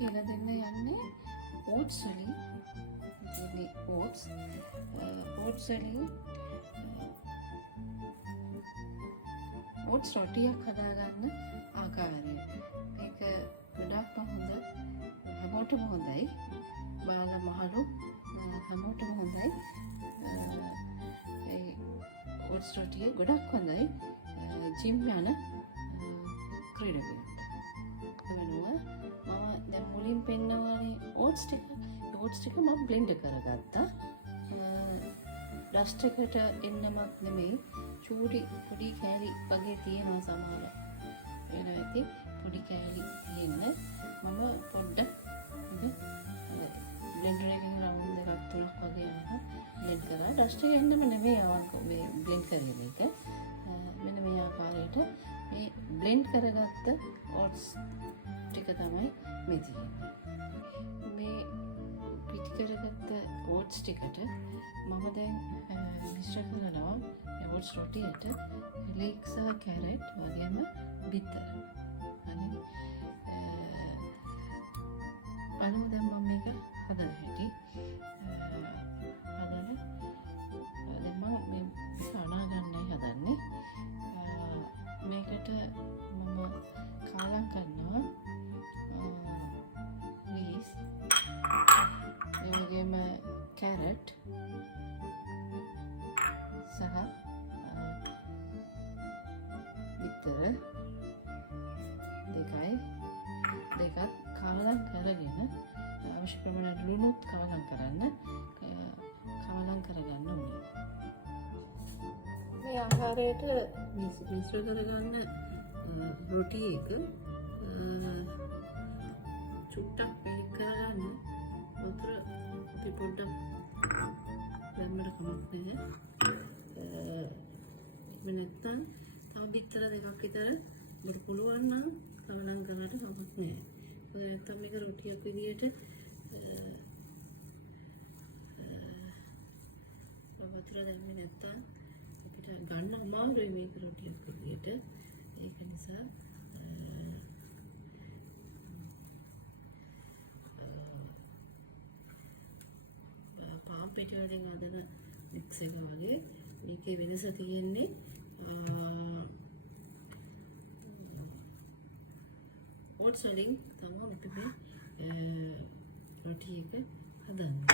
කියලා දෙන්න යන්නේ ඕට්ස් වලින්. ඉතින් ඕට්ස් වලින් ඕට්ස් රොටියක් හදාගන්න ආකාරය. මේක ගොඩක්ම හොඳ. හැමෝටම හොඳයි. බාල මහලු හැමෝටම හොඳයි. ඒ ඕට්ස් රොටිය ගොඩක් හොඳයි ජිම් යන ක්‍රීඩකයන්ට. මම දැන් මුලින් පෙන්නවානේ ඕට්ස් ටික මම බ්ලෙන්ඩ් කරගත්තා. ඩස්ට් එකට එන්නමක් නෙමෙයි, පොඩි කෑලි වගේ තියෙනවා සමහර වෙලා ඇති. පොඩි කෑලි තියෙන මම පොඩ්ඩක් බ්ලෙන්ඩර් එකකින් රවුන්ඩ් දෙකක් තුනක් වගේ යනවා බ්ලෙන්ඩ් කරා. ඩස්ට් එක එන්නම නෙමෙයි මේ බ්ලෙන්ඩ් කරේ මේක. මෙන්න මේ ආකාරයට මේ බ්ලෙන්ඩ් කරගත්ත ඕට්ස් ටික තමයි මේ තියෙන්නේ. මේ පිටි කරගත්ත ඕට්ස් ටිකට මම දැන් මිශ්‍ර කරනවා ඕට්ස් රොටියට ලීක් සහ කැරට් වගේම බිත්තර. හරි. බලමු දැන් මම මේක හදන්න හැටි. දැන් මම මේ අනා ගන්නයි හදන්නේ. මේකට මම කාලම් කරනවා ලීස්, ඒ වගේම කැරට් සහ බිත්තර දෙකක් කාලම් කරගෙන අවශ්‍ය ප්‍රමාණයට ලුණුත් කාලම් කරගන්න ඕනේ. මේ ආහාරයට මිශ්‍ර කරගන්න රොටි එක චුට්ටක් පිළික් කරගන්න වතුර අපි පොඩ්ඩක් දැම්මට කමක් නැහැ. එහෙම නැත්නම් තව බිත්තර දෙකක් විතර ඔබට පුළුවන් නම් කවනම් කරන්නට කමක් නැහැ. මොකද නැත්නම් මේක රොටියක් විදියට වතුර දැම්මේ නැත්නම් අපිට ගන්න අමාරුයි මේක රොටියක් විදියට. ඒක නිසා පාන් පිටි වලින් හදන මික්ස් එක වගේ මේකේ වෙනස තියෙන්නේ ඕට්ස් වලින් තමයි අපි මේ රොටි එක හදන්නේ.